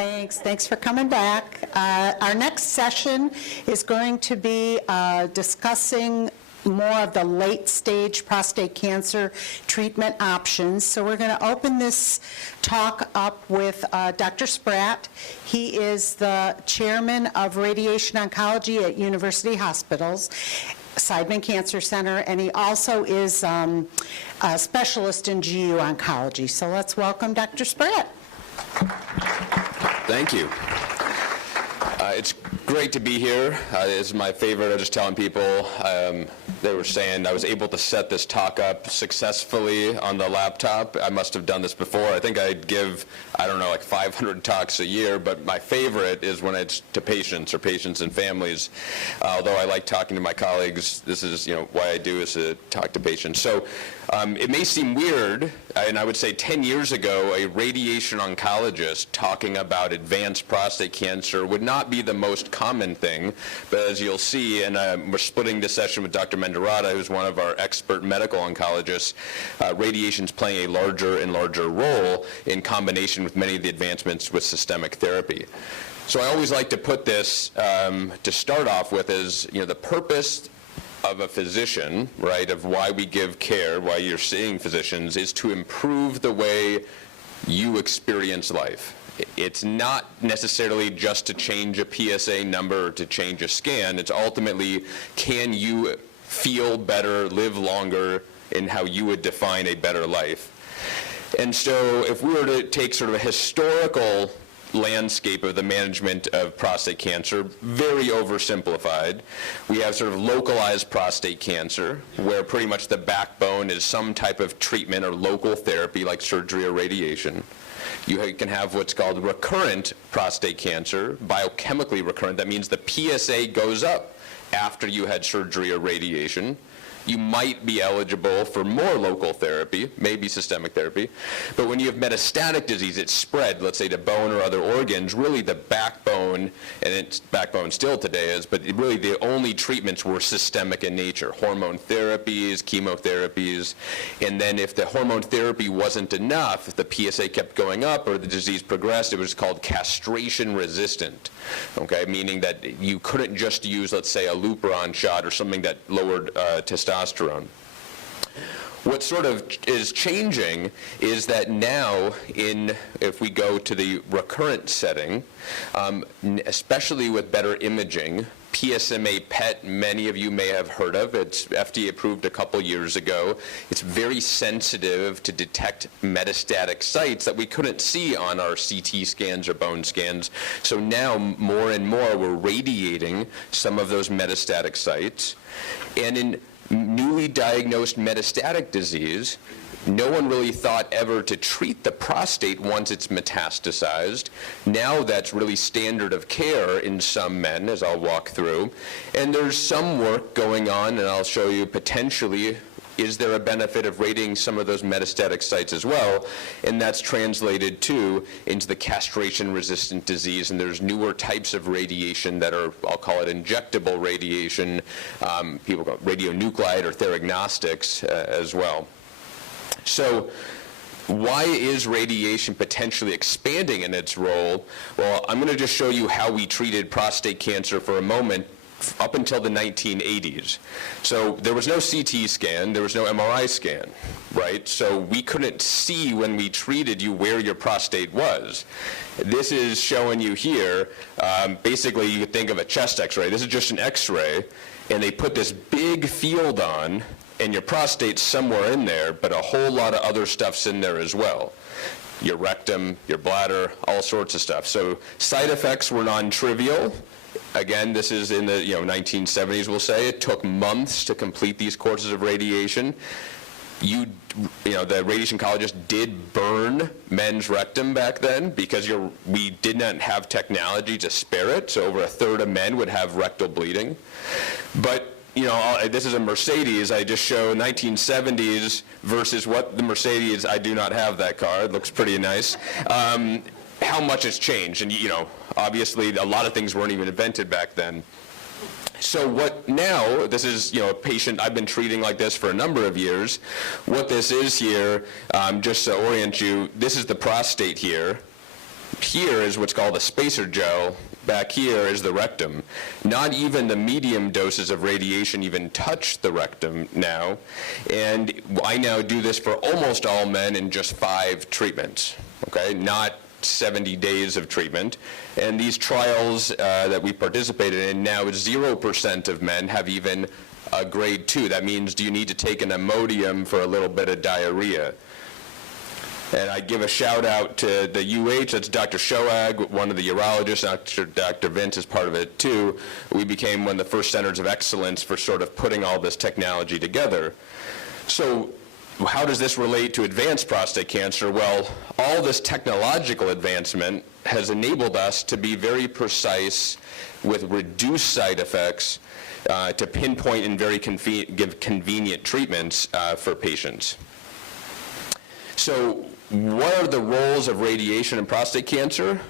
Thanks for coming back. Our next session is going to be discussing more of the late-stage prostate cancer treatment options. So we're going to open this talk up with Dr. Spratt. He is the chairman of radiation oncology at University Hospitals, Seidman Cancer Center, and he also is a specialist in GU oncology. So let's welcome Dr. Spratt. Thank you. It's great to be here. This is my favorite. I was just telling people, they were saying I was able to set this talk up successfully on the laptop. I must have done this before. I think I'd give, I don't know, like 500 talks a year, but my favorite is when it's to patients or patients and families. Although I like talking to my colleagues, this is why I do is to talk to patients. So it may seem weird, and I would say 10 years ago, a radiation oncologist talking about advanced prostate cancer would not be the most common thing, but as you'll see, and we're splitting this session with Dr. Mendarata, who's one of our expert medical oncologists, radiation's playing a larger and larger role in combination with many of the advancements with systemic therapy. So I always like to put this, to start off with, is the purpose of a physician, right, of why we give care, why you're seeing physicians, is to improve the way you experience life. It's not necessarily just to change a PSA number or to change a scan. It's ultimately, can you feel better, live longer, in how you would define a better life? And so if we were to take sort of a historical landscape of the management of prostate cancer, very oversimplified. We have sort of localized prostate cancer, where pretty much the backbone is some type of treatment or local therapy like surgery or radiation. You can have what's called recurrent prostate cancer, biochemically recurrent. That means the PSA goes up after you had surgery or radiation. You might be eligible for more local therapy, maybe systemic therapy. But when you have metastatic disease, it's spread, let's say, to bone or other organs. Really the backbone, and its backbone still today is, but really the only treatments were systemic in nature. Hormone therapies, chemotherapies. And then if the hormone therapy wasn't enough, if the PSA kept going up or the disease progressed, it was called castration resistant. Okay, meaning that you couldn't just use, let's say, a Lupron shot or something that lowered testosterone. What sort of is changing is that now, if we go to the recurrent setting, especially with better imaging, PSMA PET, many of you may have heard of. It's FDA approved a couple years ago. It's very sensitive to detect metastatic sites that we couldn't see on our CT scans or bone scans. So now more and more we're radiating some of those metastatic sites. And in newly diagnosed metastatic disease, no one really thought ever to treat the prostate once it's metastasized. Now that's really standard of care in some men, as I'll walk through. And there's some work going on, and I'll show you potentially, is there a benefit of radiating some of those metastatic sites as well? And that's translated too into the castration-resistant disease, and there's newer types of radiation that are, I'll call it injectable radiation. People call it radionuclide or theragnostics as well. So why is radiation potentially expanding in its role? Well, I'm going to just show you how we treated prostate cancer for a moment up until the 1980s. So there was no CT scan, there was no MRI scan, right? So we couldn't see when we treated you where your prostate was. This is showing you here, basically you could think of a chest x-ray. This is just an x-ray, and they put this big field on, and your prostate's somewhere in there, but a whole lot of other stuff's in there as well. Your rectum, your bladder, all sorts of stuff. So side effects were non-trivial. Again, this is in the 1970s, we'll say. It took months to complete these courses of radiation. The radiation oncologist did burn men's rectum back then because we did not have technology to spare it. So over a third of men would have rectal bleeding. But this is a Mercedes. I just show 1970s versus what the Mercedes, I do not have that car. It looks pretty nice. How much has changed. And, obviously a lot of things weren't even invented back then. So what now, this is a patient I've been treating like this for a number of years. What this is here, just to orient you, this is the prostate here. here is what's called a spacer gel. Back here is the rectum. Not even the medium doses of radiation even touch the rectum now. And I now do this for almost all men in just 5 treatments, okay? Not 70 days of treatment. And these trials that we participated in, now 0% of men have even a grade 2. That means, do you need to take an Imodium for a little bit of diarrhea? And I give a shout out to the UH, that's Dr. Shoag, one of the urologists, Dr. Vince is part of it too. We became one of the first centers of excellence for sort of putting all this technology together. So how does this relate to advanced prostate cancer? Well, all this technological advancement has enabled us to be very precise with reduced side effects to pinpoint and give convenient treatments for patients. So what are the roles of radiation in prostate cancer?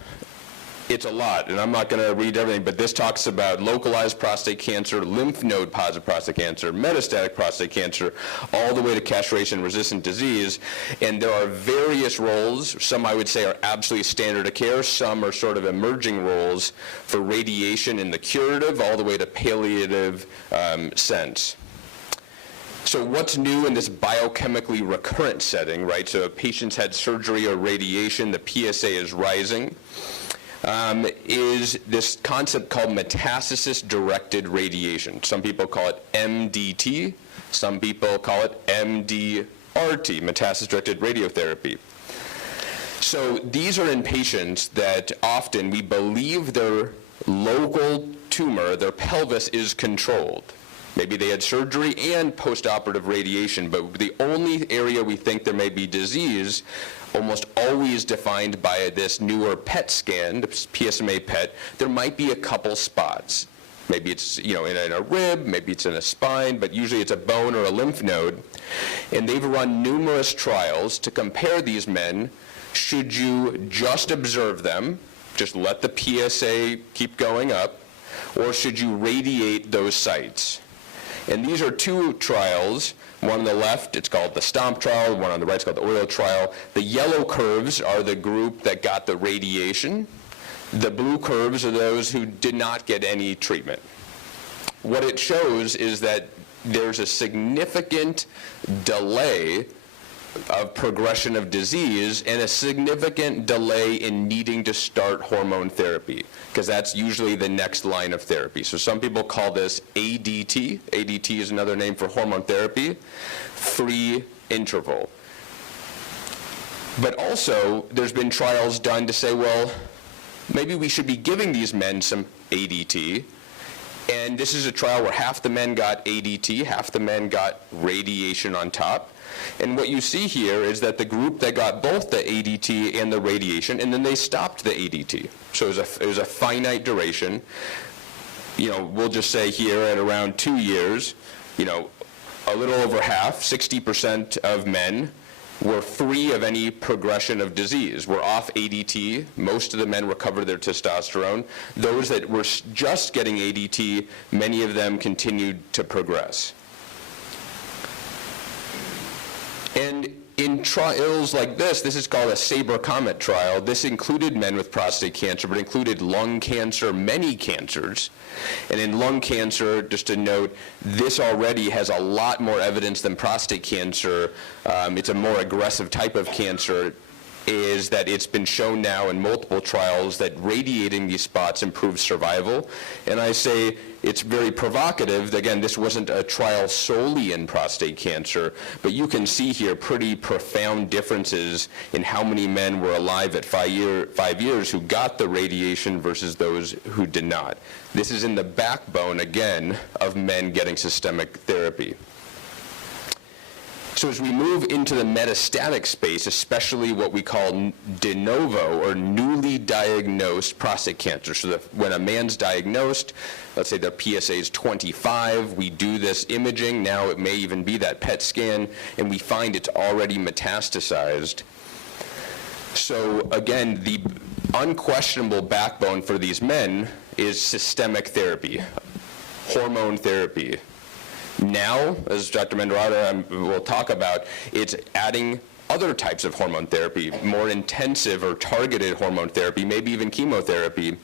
It's a lot, and I'm not going to read everything, but this talks about localized prostate cancer, lymph node positive prostate cancer, metastatic prostate cancer, all the way to castration-resistant disease. And there are various roles. Some I would say are absolutely standard of care. Some are sort of emerging roles for radiation in the curative all the way to palliative sense. So what's new in this biochemically recurrent setting, right? So if patients had surgery or radiation, the PSA is rising, is this concept called metastasis-directed radiation. Some people call it MDT. Some people call it MDRT, metastasis-directed radiotherapy. So these are in patients that often we believe their local tumor, their pelvis, is controlled. Maybe they had surgery and postoperative radiation, but the only area we think there may be disease, almost always defined by this newer PET scan, the PSMA PET, there might be a couple spots. Maybe it's in a rib, maybe it's in a spine, but usually it's a bone or a lymph node. And they've run numerous trials to compare these men. Should you just observe them, just let the PSA keep going up, or should you radiate those sites? And these are 2 trials. One on the left, it's called the STOMP trial. One on the right is called the OIL trial. The yellow curves are the group that got the radiation. The blue curves are those who did not get any treatment. What it shows is that there's a significant delay of progression of disease and a significant delay in needing to start hormone therapy, because that's usually the next line of therapy. So some people call this ADT. ADT is another name for hormone therapy, free interval. But also, there's been trials done to say, well, maybe we should be giving these men some ADT. And this is a trial where half the men got ADT, half the men got radiation on top. And what you see here is that the group that got both the ADT and the radiation, and then they stopped the ADT. So it was a finite duration. We'll just say here at around 2 years, a little over half, 60% of men were free of any progression of disease. Were off ADT. Most of the men recovered their testosterone. Those that were just getting ADT, many of them continued to progress. And in trials like this is called a Sabre-Comet trial. This included men with prostate cancer, but included lung cancer, many cancers. And in lung cancer, just to note, this already has a lot more evidence than prostate cancer. It's a more aggressive type of cancer, is that it's been shown now in multiple trials that radiating these spots improves survival. And I say it's very provocative. Again, this wasn't a trial solely in prostate cancer, but you can see here pretty profound differences in how many men were alive at 5 years who got the radiation versus those who did not. This is in the backbone, again, of men getting systemic therapy. So as we move into the metastatic space, especially what we call de novo or newly diagnosed prostate cancer, so that when a man's diagnosed, let's say their PSA is 25, we do this imaging, now it may even be that PET scan, and we find it's already metastasized. So again, the unquestionable backbone for these men is systemic therapy, hormone therapy. Now, as Dr. Mendoza will talk about, it's adding other types of hormone therapy, more intensive or targeted hormone therapy, maybe even chemotherapy.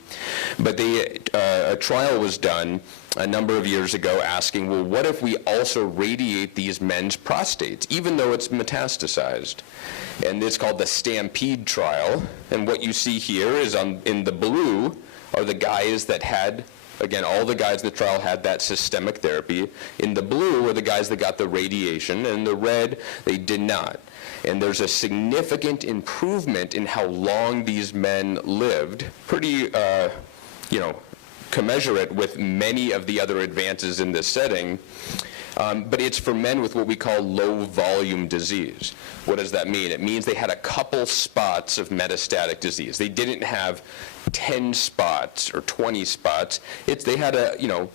But a trial was done a number of years ago asking, well, what if we also radiate these men's prostates, even though it's metastasized? And it's called the Stampede trial. And what you see here is in the blue are the guys that had, again, all the guys in the trial had that systemic therapy. In the blue were the guys that got the radiation, and in the red, they did not. And there's a significant improvement in how long these men lived, pretty, commensurate with many of the other advances in this setting. But it's for men with what we call low-volume disease. What does that mean? It means they had a couple spots of metastatic disease. They didn't have 10 spots or 20 spots. They had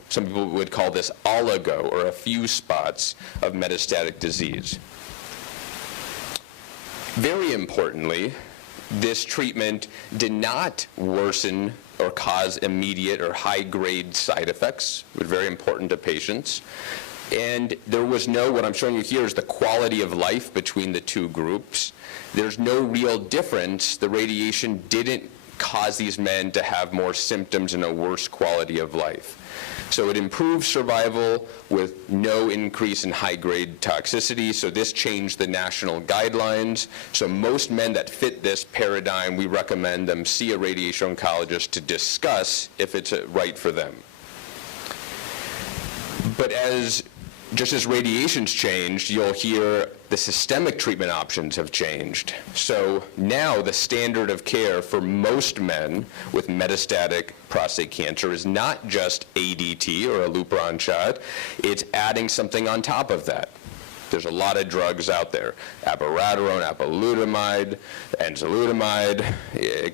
some people would call this oligo, or a few spots of metastatic disease. Very importantly, this treatment did not worsen or cause immediate or high-grade side effects, which is very important to patients. And there was what I'm showing you here is the quality of life between the two groups. There's no real difference. The radiation didn't cause these men to have more symptoms and a worse quality of life. So it improved survival with no increase in high-grade toxicity. So this changed the national guidelines. So most men that fit this paradigm, we recommend them see a radiation oncologist to discuss if it's right for them. But just as radiation's changed, you'll hear the systemic treatment options have changed. So now the standard of care for most men with metastatic prostate cancer is not just ADT or a Lupron shot, it's adding something on top of that. There's a lot of drugs out there, abiraterone, apalutamide, enzalutamide,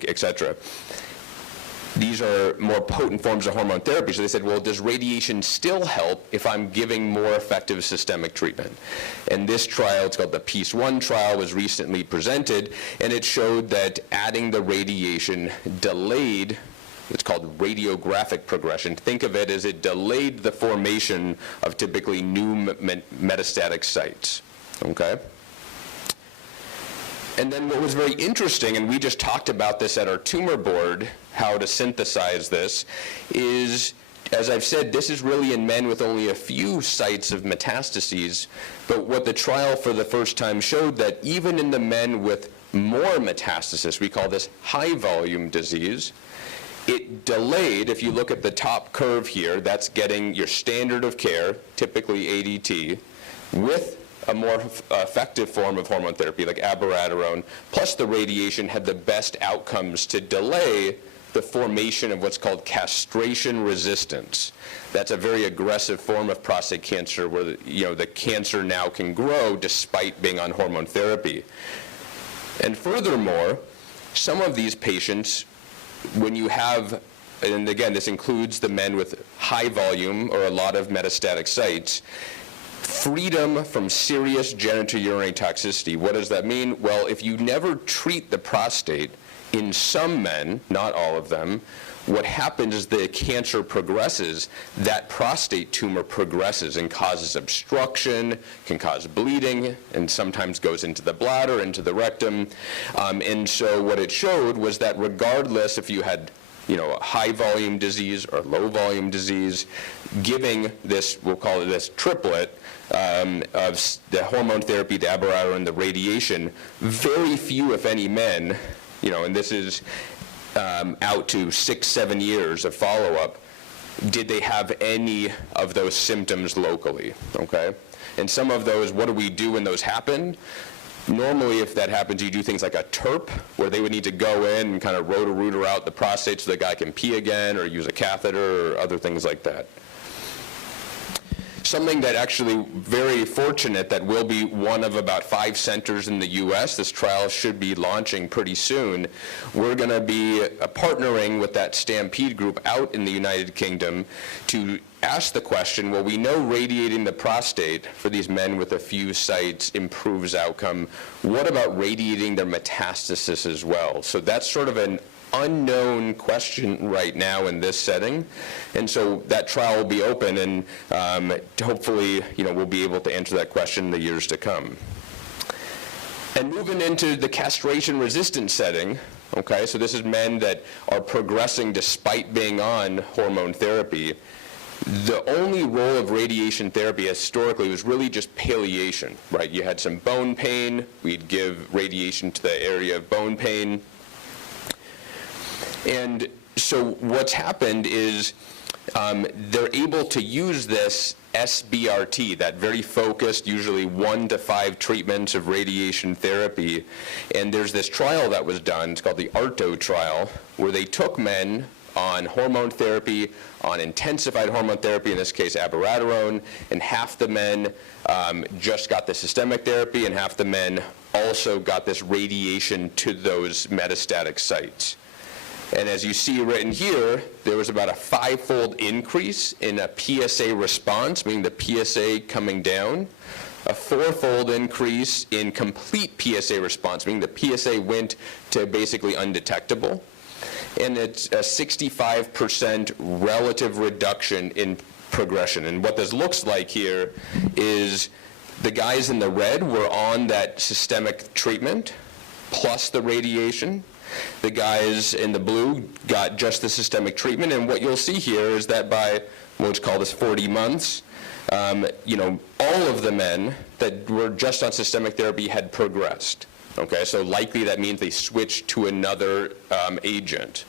etc. These are more potent forms of hormone therapy. So they said, well, does radiation still help if I'm giving more effective systemic treatment? And this trial, it's called the PEACE-1 trial, was recently presented, and it showed that adding the radiation delayed, it's called radiographic progression. Think of it as it delayed the formation of typically new metastatic sites, okay? And then what was very interesting, and we just talked about this at our tumor board, how to synthesize this, is, as I've said, this is really in men with only a few sites of metastases, but what the trial for the first time showed that even in the men with more metastasis, we call this high-volume disease, it delayed, if you look at the top curve here, that's getting your standard of care, typically ADT, with a more effective form of hormone therapy like abiraterone, plus the radiation had the best outcomes to delay the formation of what's called castration resistance. That's a very aggressive form of prostate cancer where the cancer now can grow despite being on hormone therapy. And furthermore, some of these patients, when you have, and again, this includes the men with high volume or a lot of metastatic sites, freedom from serious genitourinary toxicity. What does that mean? Well, if you never treat the prostate, in some men, not all of them, what happens is the cancer progresses, that prostate tumor progresses and causes obstruction, can cause bleeding, and sometimes goes into the bladder, into the rectum. And so what it showed was that regardless if you had high volume disease or low volume disease, giving this, we'll call it this triplet, of the hormone therapy, the abiraterone, and the radiation, very few, if any, men, and this is out to 6-7 years of follow-up, did they have any of those symptoms locally, okay? And some of those, what do we do when those happen? Normally, if that happens, you do things like a TURP, where they would need to go in and kind of roto-rooter out the prostate so the guy can pee again, or use a catheter, or other things like that. Something that actually very fortunate that will be one of about 5 centers in the U.S. This trial should be launching pretty soon. We're going to be partnering with that Stampede group out in the United Kingdom to ask the question, well, we know radiating the prostate for these men with a few sites improves outcome. What about radiating their metastasis as well? So that's sort of an unknown question right now in this setting, and so that trial will be open, and hopefully, we'll be able to answer that question in the years to come. And moving into the castration-resistant setting, okay, so this is men that are progressing despite being on hormone therapy. The only role of radiation therapy historically was really just palliation, right? You had some bone pain, we'd give radiation to the area of bone pain. And so what's happened is they're able to use this SBRT, that very focused, usually 1 to 5 treatments of radiation therapy. And there's this trial that was done, it's called the ARTO trial, where they took men on hormone therapy, on intensified hormone therapy, in this case abiraterone, and half the men just got the systemic therapy, and half the men also got this radiation to those metastatic sites. And as you see written here, there was about a 5-fold increase in a PSA response, meaning the PSA coming down, a 4-fold increase in complete PSA response, meaning the PSA went to basically undetectable, and it's a 65% relative reduction in progression. And what this looks like here is the guys in the red were on that systemic treatment plus the radiation. The guys in the blue got just the systemic treatment, and what you'll see here is that by what's called as 40 months, all of the men that were just on systemic therapy had progressed. Okay, so likely that means they switched to another agent.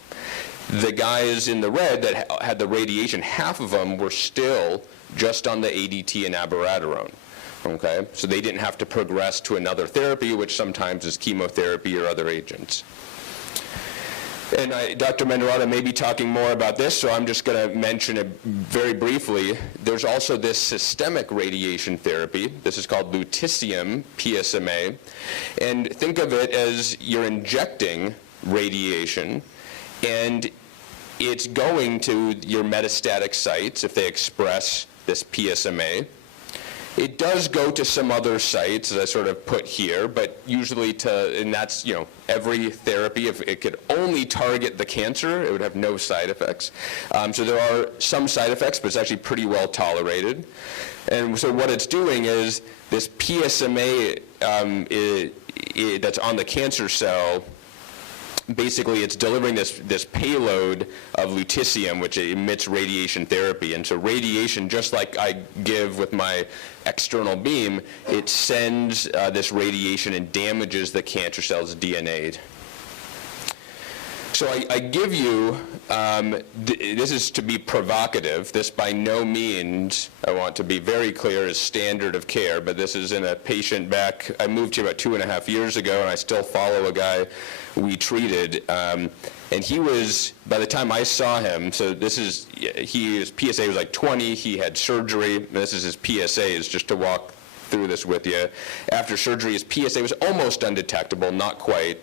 The guys in the red that had the radiation, half of them were still just on the ADT and abiraterone. Okay, so they didn't have to progress to another therapy, which sometimes is chemotherapy or other agents. And Dr. Mendorada may be talking more about this, so I'm just going to mention it very briefly. There's also this systemic radiation therapy. This is called lutetium PSMA. And think of it as you're injecting radiation, and it's going to your metastatic sites if they express this PSMA. It does go to some other sites, as I sort of put here, but usually and that's, every therapy, if it could only target the cancer, it would have no side effects. So there are some side effects, but it's actually pretty well tolerated. And so what it's doing is this PSMA that's on the cancer cell, basically it's delivering this payload of lutetium, which emits radiation therapy. And so radiation, just like I give with my external beam, it sends this radiation and damages the cancer cell's DNA. So I give you, this is to be provocative. This by no means, I want to be very clear, is standard of care, but this is in a patient back, I moved here about 2.5 years ago, and I still follow a guy we treated. And he was, by the time I saw him, so his PSA was like 20, he had surgery, this is his PSA, is just to walk through this with you. After surgery, his PSA was almost undetectable, not quite.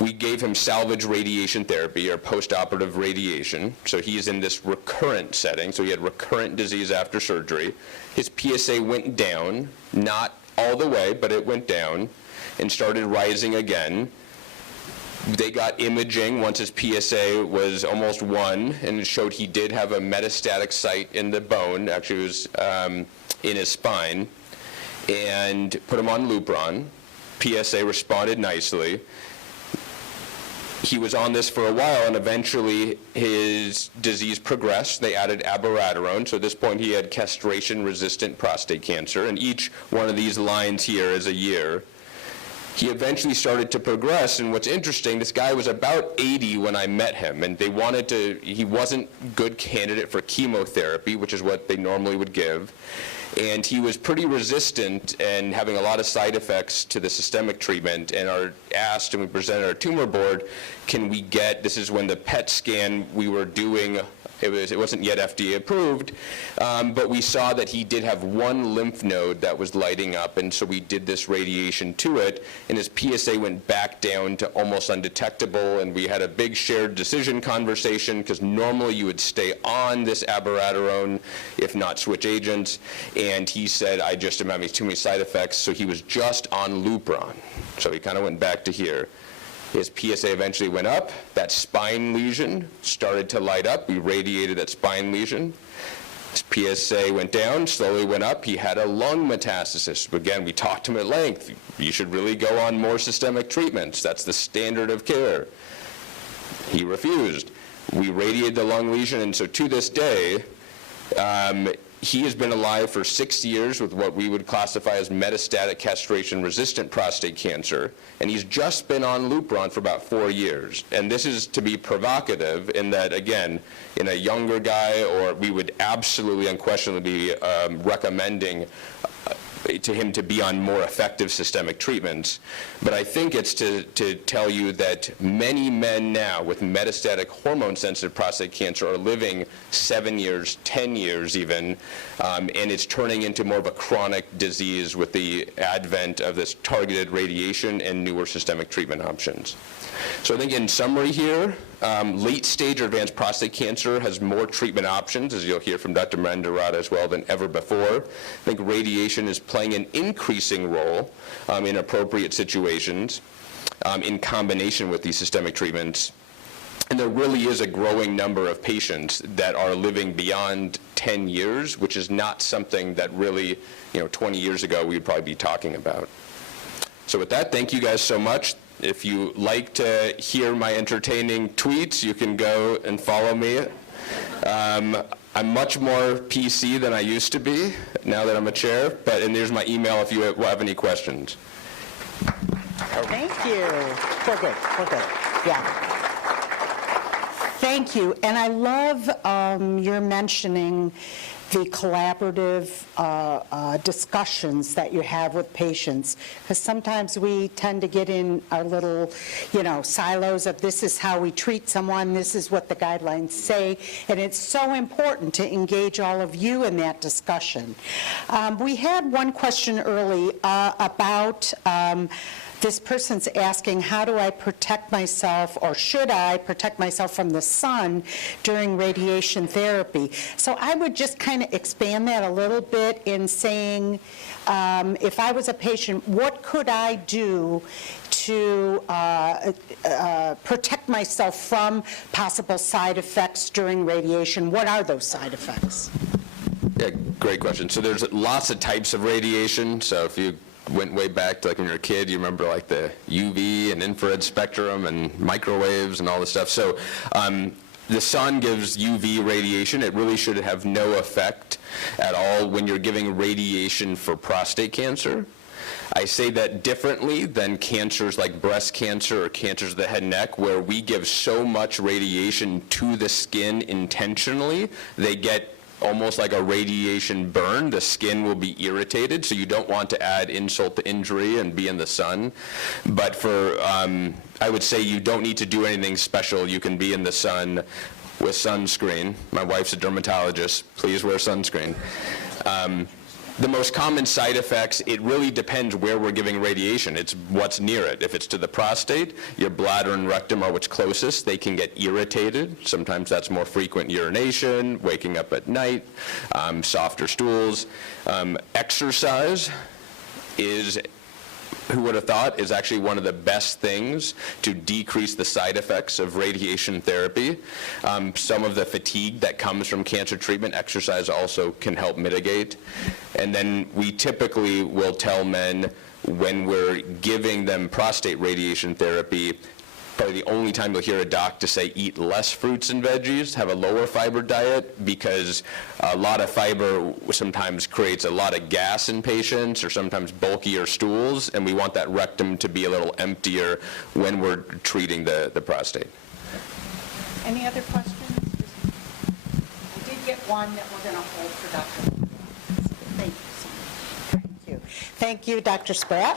We gave him salvage radiation therapy, or postoperative radiation. So he's in this recurrent setting. So he had recurrent disease after surgery. His PSA went down, not all the way, but it went down, and started rising again. They got imaging once his PSA was almost 1, and it showed he did have a metastatic site in the bone. Actually, it was in his spine. And put him on Lupron. PSA responded nicely. He was on this for a while, and eventually his disease progressed. They added abiraterone, so at this point he had castration-resistant prostate cancer, and each one of these lines here is a year. He eventually started to progress, and what's interesting, this guy was about 80 when I met him, and he wasn't a good candidate for chemotherapy, which is what they normally would give. And he was pretty resistant and having a lot of side effects to the systemic treatment, and are asked, and we presented our tumor board, can we get, this is when the PET scan we were doing, it wasn't yet FDA approved, but we saw that he did have one lymph node that was lighting up, and so we did this radiation to it, and his PSA went back down to almost undetectable, and we had a big shared decision conversation, because normally you would stay on this abiraterone, if not switch agents, and he said, I just am having too many side effects, so he was just on Lupron. So he kind of went back to here. His PSA eventually went up. That spine lesion started to light up. We radiated that spine lesion. His PSA went down, slowly went up. He had a lung metastasis. Again, we talked to him at length. You should really go on more systemic treatments. That's the standard of care. He refused. We radiated the lung lesion, and so to this day, he has been alive for 6 years with what we would classify as metastatic castration-resistant prostate cancer, and he's just been on Lupron for about 4 years. And this is to be provocative in that, again, in a younger guy, or we would absolutely unquestionably be recommending to him to be on more effective systemic treatments. But I think it's to tell you that many men now with metastatic hormone-sensitive prostate cancer are living 7 years, 10 years even, and it's turning into more of a chronic disease with the advent of this targeted radiation and newer systemic treatment options. So I think in summary here, late-stage or advanced prostate cancer has more treatment options, as you'll hear from Dr. Mandarata as well, than ever before. I think radiation is playing an increasing role in appropriate situations in combination with these systemic treatments. And there really is a growing number of patients that are living beyond 10 years, which is not something that really, 20 years ago we would probably be talking about. So with that, thank you guys so much. If you like to hear my entertaining tweets, you can go and follow me. I'm much more PC than I used to be now that I'm a chair, and there's my email if you have any questions. Thank you. We're good. Yeah. Thank you. And I love your mentioning the collaborative discussions that you have with patients, because sometimes we tend to get in our little, silos of this is how we treat someone, this is what the guidelines say, and it's so important to engage all of you in that discussion. We had one question early about this person's asking, how do I protect myself, or should I protect myself from the sun during radiation therapy? So I would just kind of expand that a little bit in saying, if I was a patient, what could I do to protect myself from possible side effects during radiation? What are those side effects? Yeah, great question. So there's lots of types of radiation. So if you went way back to when you were a kid, you remember the UV and infrared spectrum and microwaves and all this stuff. So the sun gives UV radiation. It really should have no effect at all when you're giving radiation for prostate cancer. I say that differently than cancers like breast cancer or cancers of the head and neck, where we give so much radiation to the skin intentionally, they get almost like a radiation burn. The skin will be irritated, so you don't want to add insult to injury and be in the sun. But for, I would say you don't need to do anything special. You can be in the sun with sunscreen. My wife's a dermatologist. Please wear sunscreen. The most common side effects, it really depends where we're giving radiation. It's what's near it. If it's to the prostate, your bladder and rectum are what's closest. They can get irritated. Sometimes that's more frequent urination, waking up at night, softer stools. Exercise is, who would have thought, is actually one of the best things to decrease the side effects of radiation therapy. Some of the fatigue that comes from cancer treatment, exercise also can help mitigate. And then we typically will tell men when we're giving them prostate radiation therapy, probably the only time you'll hear a doctor say eat less fruits and veggies, have a lower fiber diet, because a lot of fiber sometimes creates a lot of gas in patients, or sometimes bulkier stools, and we want that rectum to be a little emptier when we're treating the prostate. Any other questions? We did get one that we're going to hold for Dr. Thank you so much. Thank you. Thank you, Dr. Spratt.